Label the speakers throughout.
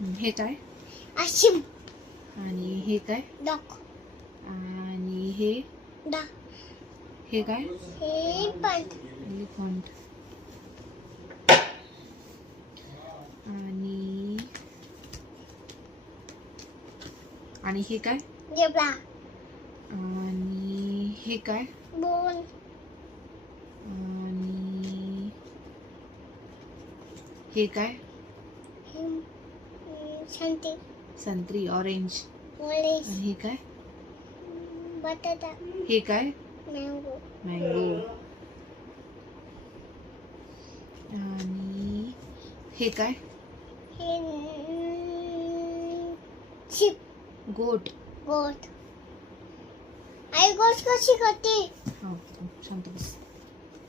Speaker 1: हे काय?
Speaker 2: अशीम
Speaker 1: आणि हे काय?
Speaker 2: डॉक.
Speaker 1: आणि हे?
Speaker 2: डा.
Speaker 1: हे काय?
Speaker 2: हे पण
Speaker 1: एलिफंट आणि आणि हे काय?
Speaker 2: जेब्रा.
Speaker 1: आणि हे काय?
Speaker 2: बोन
Speaker 1: आणि हे काय? संत्री ऑरेंज
Speaker 2: ओलेस
Speaker 1: आणि हे काय?
Speaker 2: बटाटा.
Speaker 1: हे काय?
Speaker 2: मँगो
Speaker 1: मँगो आणि हे काय?
Speaker 2: हे चिप
Speaker 1: गोट
Speaker 2: गोट आई गोट कशी करते?
Speaker 1: हो शांत बस.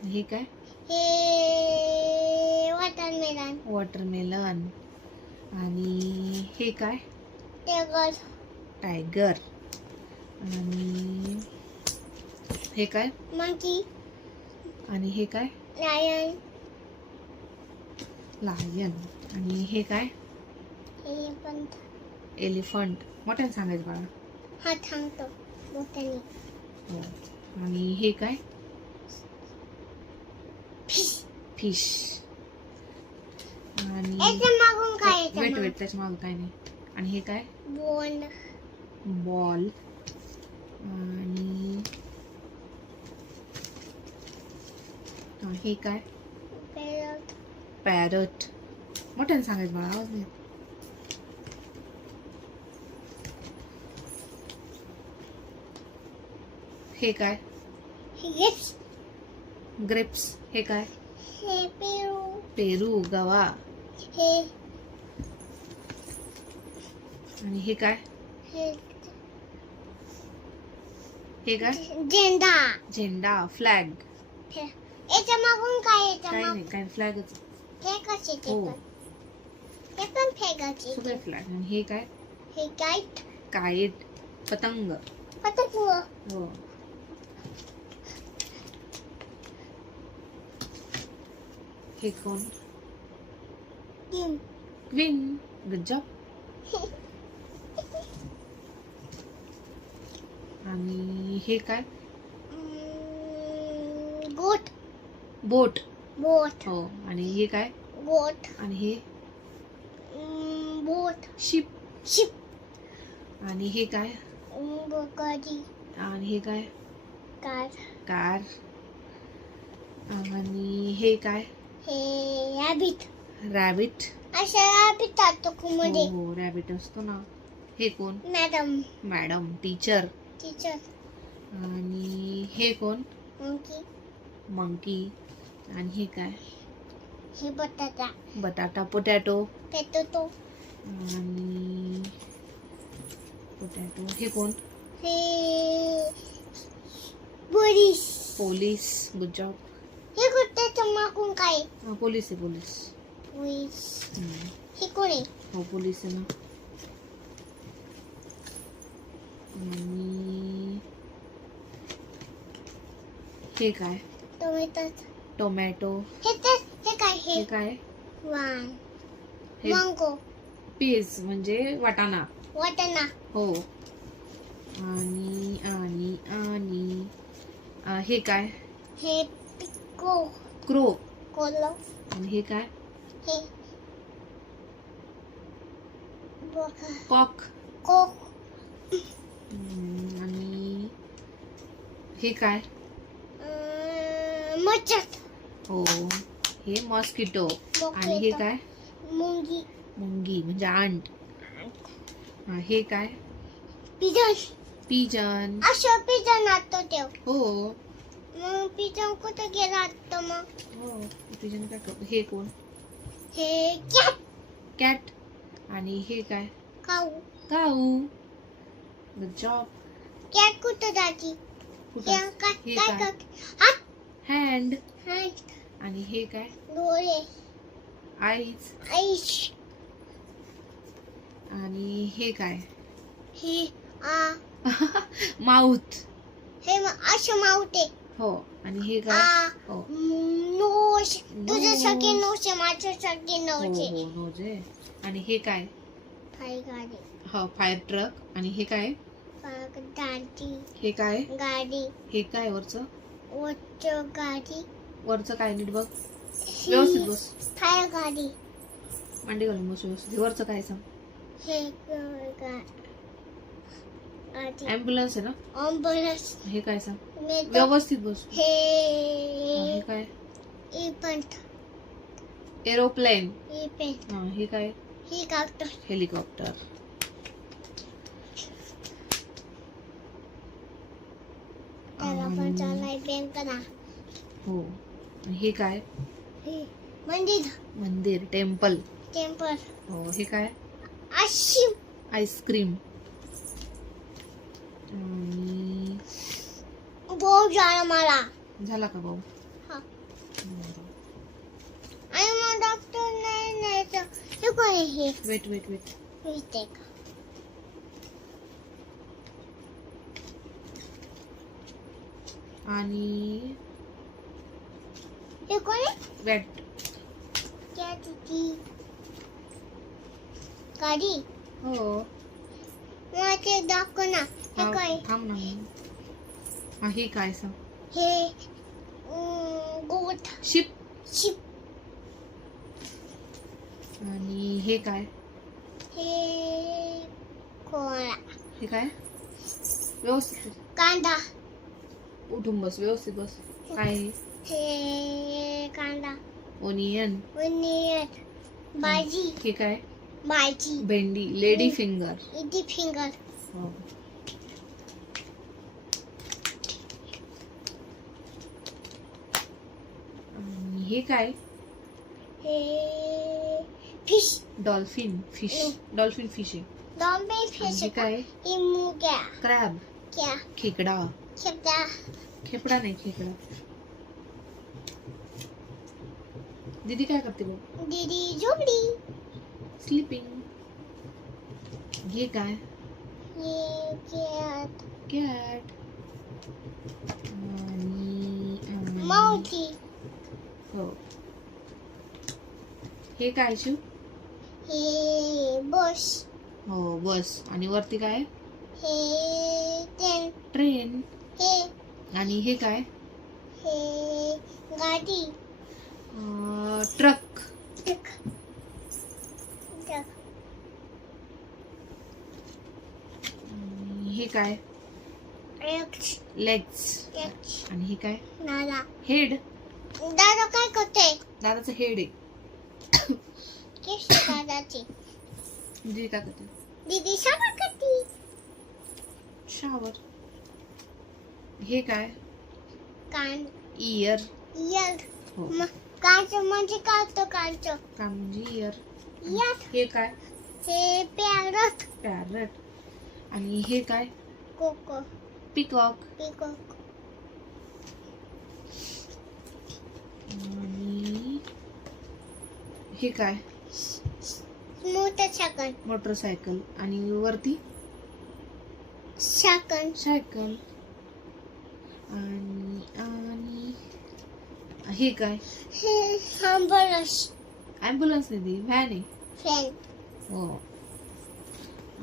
Speaker 1: हे काय?
Speaker 2: हे वॉटरमेलन
Speaker 1: वॉटरमेलन आणि हे काय?
Speaker 2: गोट
Speaker 1: टायगर आणि हे काय?
Speaker 2: मंकी
Speaker 1: आणि हे काय?
Speaker 2: लायन
Speaker 1: लायन आणि हे काय?
Speaker 2: पण
Speaker 1: एलिफंट मोठ्याने सांगायचं बाळा.
Speaker 2: हा थांबतो. मोठ्याने.
Speaker 1: हो. आणि हे काय?
Speaker 2: फिश
Speaker 1: फिश आणि
Speaker 2: मागून
Speaker 1: वेट वेट त्याच्या मागं काय नाही. आणि हे काय?
Speaker 2: Bone
Speaker 1: ball. आणि हे काय?
Speaker 2: पॅरट
Speaker 1: पॅरट मोठ्याने सांगायचं बाळा आवाज़ नाही हे काय? ग्रेप्स हे काय?
Speaker 2: पेरू
Speaker 1: पेरू गवा.
Speaker 2: हे.
Speaker 1: आणि हे काय?
Speaker 2: हे.
Speaker 1: हे काय?
Speaker 2: झेंडा.
Speaker 1: झेंडा फ्लॅग
Speaker 2: हे- याच्या मागून काय याच्या
Speaker 1: काय
Speaker 2: मागून?
Speaker 1: नाही काय फ्लॅगच
Speaker 2: हे कसे ते
Speaker 1: हो.
Speaker 2: पण. ते पण फेकायचे
Speaker 1: सगळे फ्लॅग आणि हे काय?
Speaker 2: हे
Speaker 1: काईट पतंग.
Speaker 2: पतंग
Speaker 1: हो. हे कोण?
Speaker 2: टीम
Speaker 1: क्वीन गुड जॉब आणि हे काय?
Speaker 2: गोट
Speaker 1: बोट
Speaker 2: बोट
Speaker 1: हो. आणि हे काय?
Speaker 2: गोट
Speaker 1: आणि हे?
Speaker 2: बोट
Speaker 1: शिप
Speaker 2: शिप
Speaker 1: आणि हे काय?
Speaker 2: बकरी
Speaker 1: आणि हे काय?
Speaker 2: कार
Speaker 1: कार आणि हे काय?
Speaker 2: हे रॅबिट
Speaker 1: रॅबिट
Speaker 2: अशा रॅबिट टाकतो मध्ये
Speaker 1: हो रॅबिट असतो ना. हे कोण?
Speaker 2: मॅडम
Speaker 1: मॅडम टीचर
Speaker 2: टीचर
Speaker 1: आणि हे कोण?
Speaker 2: मंकी
Speaker 1: मंकी आणि हे काय?
Speaker 2: हे बटाटा.
Speaker 1: बटाटा पोटॅटो
Speaker 2: पेटो तो
Speaker 1: आणि पोटॅटो हे कोण?
Speaker 2: हे पोलीस
Speaker 1: पोलीस गुड जॉब
Speaker 2: हे कुठे मागून काय?
Speaker 1: पोलीस आहे पोलीस
Speaker 2: हे
Speaker 1: हो पोलीस आहे ना आणि हे काय
Speaker 2: टोमॅटो
Speaker 1: टोमॅटो
Speaker 2: हे ते हे काय हे
Speaker 1: हे काय
Speaker 2: वान
Speaker 1: हे पीज म्हणजे वाटाणा
Speaker 2: वाटाणा
Speaker 1: हो आणि आणि आणि अं, हे काय
Speaker 2: हे पिको
Speaker 1: क्रो
Speaker 2: कोलो
Speaker 1: आणि हे काय कॉक
Speaker 2: कोक
Speaker 1: हम्म, आणि हे काय?
Speaker 2: मच्छर
Speaker 1: हो हे मॉस्किटो आणि हे काय?
Speaker 2: मुंगी
Speaker 1: मुंगी म्हणजे अंट हा, हे काय?
Speaker 2: पिजन
Speaker 1: पिजन
Speaker 2: असं पिजन आणतो तेव
Speaker 1: हो.
Speaker 2: मग पिजन कुठं गेला आता मग?
Speaker 1: हो पिजन काय हे कोण?
Speaker 2: हे कॅट
Speaker 1: कॅट आणि हे काय?
Speaker 2: खाऊ
Speaker 1: काऊ गुड जॉब
Speaker 2: कॅट कुठं जाती?
Speaker 1: कुठं?
Speaker 2: हे काय हात.
Speaker 1: हँड
Speaker 2: हात
Speaker 1: आणि हे काय?
Speaker 2: डोळे.
Speaker 1: आईज
Speaker 2: ऐश
Speaker 1: आणि हे काय?
Speaker 2: हे आ.
Speaker 1: माउथ
Speaker 2: हे असं मावते
Speaker 1: हो आणि हे काय हो.
Speaker 2: नोश तुझ्यासाठी
Speaker 1: नोस.
Speaker 2: नोश आहे माझ्यासाठी
Speaker 1: हो
Speaker 2: आहे.
Speaker 1: हो नोज आहे आणि हे काय?
Speaker 2: फाय गाडी.
Speaker 1: हो फायर ट्रक. आणि हे काय?
Speaker 2: पाक दादी
Speaker 1: हे काय?
Speaker 2: गाडी.
Speaker 1: हे काय वरचं?
Speaker 2: उच्च गाडी.
Speaker 1: वरचं काय नीट बघ. व्यवस्थित बस.
Speaker 2: फाय गाडी.
Speaker 1: मांडी घालून बस व्यवस्थित. हे वरचं काय सांग?
Speaker 2: हे ग- गा-
Speaker 1: ॲम्ब्युलन्स आहे ना?
Speaker 2: ॲम्ब्युलन्स
Speaker 1: हे काय सांग? व्यवस्थित बस. हा, काय? एरोप्लेन हा हे काय?
Speaker 2: ही
Speaker 1: हेलिकॉप्टर
Speaker 2: बँक करा
Speaker 1: हो. हे काय?
Speaker 2: मंदिर.
Speaker 1: मंदिर टेम्पल.
Speaker 2: टेम्पल.
Speaker 1: हो हे काय?
Speaker 2: अशी
Speaker 1: आईस्क्रीम. आणि
Speaker 2: भाऊ झाला मला.
Speaker 1: झाला का भाऊ?
Speaker 2: हा. आणि मग डॉक्टर नाही नाही तर हे काय हे?
Speaker 1: वेट वेट वेट
Speaker 2: माहिती का?
Speaker 1: आणि
Speaker 2: हे कोण
Speaker 1: वेट
Speaker 2: त्या तिची गाडी.
Speaker 1: हो.
Speaker 2: मग ते दाखव ना हे
Speaker 1: हा,
Speaker 2: काय?
Speaker 1: थांब ना हा हे काय सांग
Speaker 2: हे अं, गोट.
Speaker 1: शिप.
Speaker 2: शिप.
Speaker 1: आणि हे काय?
Speaker 2: हे कोळा
Speaker 1: हे काय? व्यवस्थित.
Speaker 2: कांदा.
Speaker 1: उठून बस व्यवस्थित बस. काय
Speaker 2: हे? कांदा.
Speaker 1: ओनियन.
Speaker 2: ओनियन. भाजी.
Speaker 1: हे काय?
Speaker 2: भाजी.
Speaker 1: भेंडी. Lady finger.
Speaker 2: Lady finger.
Speaker 1: हो आणि हे काय?
Speaker 2: हे fish.
Speaker 1: Dolphin fish. Dolphin fish आहे.
Speaker 2: डॉम्बे फिश
Speaker 1: काय?
Speaker 2: ही मुग्या
Speaker 1: क्रॅब.
Speaker 2: क्या.
Speaker 1: खेकडा.
Speaker 2: खेपटा
Speaker 1: खेकडा नाही खेकडा. दीदी काय करते बघ?
Speaker 2: दीदी झोपडी
Speaker 1: स्लीपिंग हे काय?
Speaker 2: हे कॅट
Speaker 1: कॅट आणि आणि-
Speaker 2: मावती
Speaker 1: हो. हे काय शिव?
Speaker 2: हे बस.
Speaker 1: हो बस. आणि वरती काय?
Speaker 2: हे ट्रेन.
Speaker 1: ट्रेन.
Speaker 2: हे.
Speaker 1: आणि हे काय?
Speaker 2: हे गाडी.
Speaker 1: ट्रक.
Speaker 2: ट्रक. ट्रक.
Speaker 1: हे काय? लेग्स
Speaker 2: एक्स
Speaker 1: आणि हे काय?
Speaker 2: नाला.
Speaker 1: हेड.
Speaker 2: काय करते
Speaker 1: दादाचं हेड आहे.
Speaker 2: केस दादाची.
Speaker 1: दीदी काय करते?
Speaker 2: दीदी सामान करते.
Speaker 1: शावर हे काय?
Speaker 2: कान.
Speaker 1: इयर
Speaker 2: इयर
Speaker 1: हो.
Speaker 2: कांच म्हणजे काढतो कांच
Speaker 1: का म्हणजे इयर
Speaker 2: इयर
Speaker 1: हे काय?
Speaker 2: हे पॅरट
Speaker 1: पॅरट आणि हे काय?
Speaker 2: कोको
Speaker 1: पिकॉक
Speaker 2: पिकॉक
Speaker 1: हे काय?
Speaker 2: छाकण
Speaker 1: मोटरसायकल. आणि वरती?
Speaker 2: छाकण
Speaker 1: सायकल. आणि आणि हे काय?
Speaker 2: हे
Speaker 1: ॲम्ब्युलन्स. नाही ती. व्हॅन आहे. हो.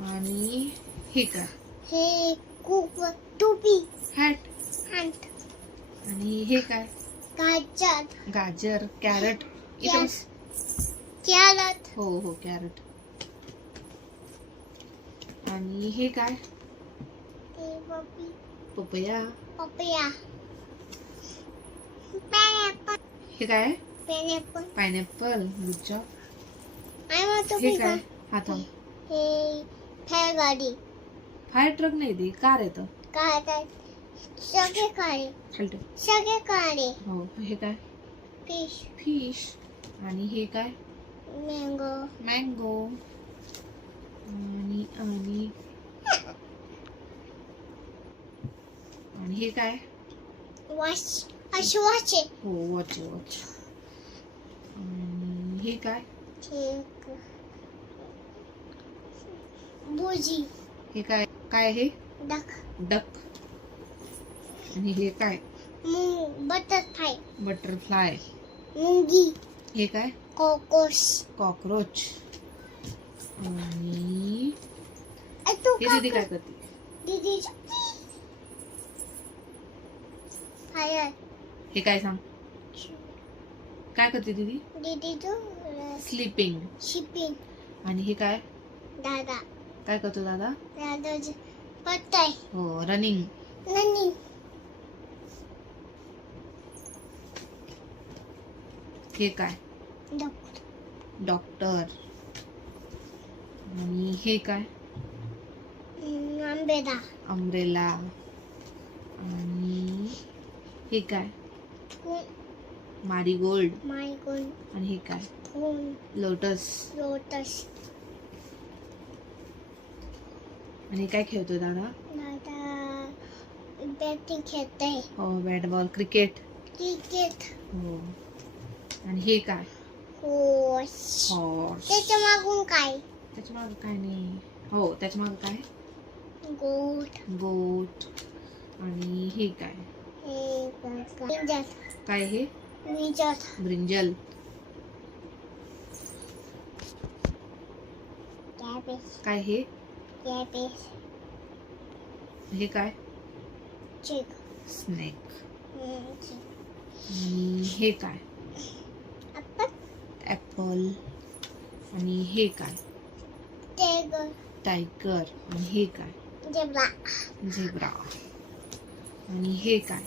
Speaker 1: आणि हे काय?
Speaker 2: हे कुक टोपी.
Speaker 1: हॅट.
Speaker 2: हंट.
Speaker 1: आणि हे काय?
Speaker 2: गाजर.
Speaker 1: गाजर कॅरट इथं
Speaker 2: Yes. कॅरट.
Speaker 1: हो हो कॅरट. आणि हे काय?
Speaker 2: पपी.
Speaker 1: पपया.
Speaker 2: पपया.
Speaker 1: हे काय?
Speaker 2: पायनॅपल.
Speaker 1: पायनॅपल.
Speaker 2: टू
Speaker 1: हे काय? हा थांब.
Speaker 2: हे फॅर गाडी.
Speaker 1: फायर ट्रक नाही ती कार येतं
Speaker 2: काय काय सगळे काळे सगळे काळे
Speaker 1: हो हे काय?
Speaker 2: फिश
Speaker 1: फिश आणि हे काय?
Speaker 2: मँगो
Speaker 1: मँगो आणि आणि आणि हे काय?
Speaker 2: वॉच अश्वाचे
Speaker 1: हो वॉच वॉच आणि हे काय?
Speaker 2: ठीक बुजी
Speaker 1: हे काय? काय आहे?
Speaker 2: डक
Speaker 1: डक आणि हे काय?
Speaker 2: बटरफ्लाय
Speaker 1: बटरफ्लाय
Speaker 2: मुंगी
Speaker 1: हे काय?
Speaker 2: कोकोस
Speaker 1: कॉकरोच आणि हे दीदी काय करते
Speaker 2: दीदी फायर
Speaker 1: हे काय सांग काय करते दीदी
Speaker 2: दीदी तू
Speaker 1: स्लीपिंग
Speaker 2: शिपिंग
Speaker 1: आणि हे काय
Speaker 2: दादा
Speaker 1: काय करतो दादा
Speaker 2: दादा पत्ताय
Speaker 1: हो रनिंग
Speaker 2: ननी
Speaker 1: हे काय
Speaker 2: डॉक्टर.
Speaker 1: डॉक्टर. आणि हे काय?
Speaker 2: आंबेदा
Speaker 1: अम्ब्रेला. आणि हे काय? मारीगोल्ड.
Speaker 2: मायगोन
Speaker 1: आणि हे काय? लोटस.
Speaker 2: लोटस.
Speaker 1: आणि काय खेळतो दादा?
Speaker 2: दादा बॅटिंग खेळते
Speaker 1: हो बॅट बॉल क्रिकेट.
Speaker 2: क्रिकेट.
Speaker 1: हो. आणि हे काय? हॉर्स
Speaker 2: त्याच्या मागून काय?
Speaker 1: त्याच्या मागं काय नाही. हो त्याच्या मागं काय?
Speaker 2: गोट
Speaker 1: बोट आणि हे काय?
Speaker 2: हे
Speaker 1: काय हे?
Speaker 2: विंजर
Speaker 1: ब्रिंजल. काय हे? हे काय? स्नेक. हे काय? ॲपल आणि हे काय? टायगर आणि हे काय?
Speaker 2: जेब्रा
Speaker 1: झेब्रा आणि हे काय?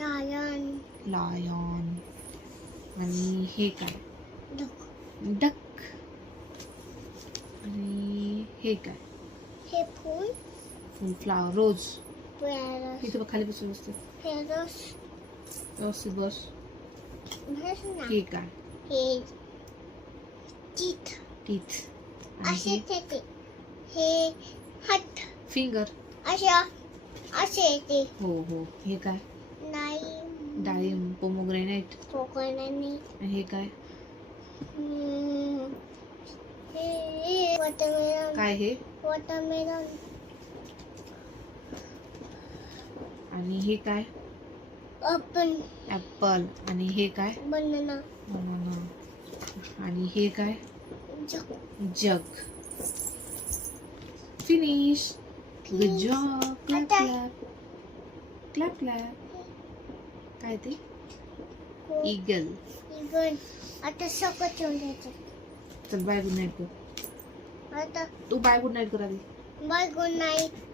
Speaker 2: लायन
Speaker 1: लायन आणि हे काय?
Speaker 2: डुक
Speaker 1: डक आणि हे काय?
Speaker 2: हे फूल.
Speaker 1: फुल फ्लावर रोज. इथे बघ खाली बसून
Speaker 2: पेरस
Speaker 1: व्यवस्थित बस. हे काय?
Speaker 2: हे टीथ
Speaker 1: टीथ
Speaker 2: असे येते हे हट
Speaker 1: फिंगर
Speaker 2: अशा असे येते
Speaker 1: हो हो. हे काय?
Speaker 2: नाही
Speaker 1: डाळिंब पोमोग्रेनेट
Speaker 2: कोकणाने
Speaker 1: आणि हे काय?
Speaker 2: हे वॉटरमेलन
Speaker 1: काय हे?
Speaker 2: वॉटरमेलन
Speaker 1: आणि हे काय?
Speaker 2: ओपन
Speaker 1: ॲपल आणि हे काय?
Speaker 2: बनाना
Speaker 1: बनाना आणि हे काय?
Speaker 2: Jug.
Speaker 1: Finish good job clap clap clap clap काय ते? इगल
Speaker 2: आता सगळं द्यायचं
Speaker 1: चल बाय गुड नाईट कर.
Speaker 2: आता.
Speaker 1: तू बाय गुड नाईट कर
Speaker 2: बाय गुड नाईट